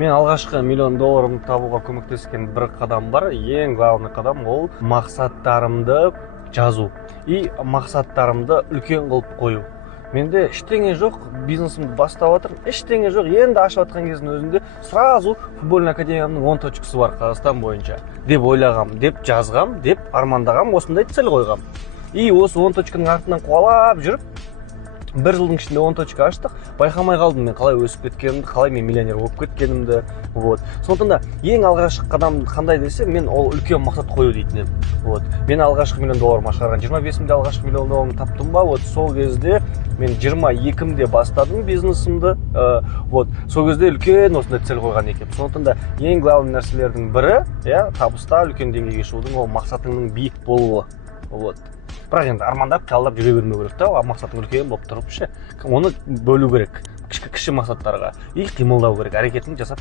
Мен алғашқы $1 миллион табуға көмектескен бір қадам бар. Ең главный қадам ол мақсаттарымды жазу. И мақсаттарымды үлкен қылып қою. Менде ештеңе жоқ, бизнесімді бастап жатырмын, ештеңе жоқ. Енді ашып жатқан кездің өзінде сразу футбольный академияның 10 точкасы бар Қазақстан бойынша деп ойлағам, деп жазғам, деп армандағам, осындай цель қойғам. И осы 10 точканың артынан қуалап жүріп, бір жылдың ішінде 10 точка аштық, байқамай қалдым мен қалай өсіп кеткенімді, қалай мен миллионер болып кеткенімді. Сондықтан да ең алғашқы қадам қандай десе, мен ол үлкен мақсат қою дейтін едім. Мен алғашқы $1 миллион шығарған 25-мде алғашқы $1 миллион таптым ба, сол кезде мен 22-мде бастадым бизнесімді. Сол кезде үлкен осындай цель қойған екенмін. Сондықтан да ең главный нәрселердің бірі, табыста үлкен деңгейге шығудың ол мақсатыңның биік болуы. Бірақ енді армандап, жалдап жүре бермеу керек та, мақсатың үлкен болып тұрып ше. Оны бөлу керек кіші мақсаттарға и қимылдау керек, әрекетін жасап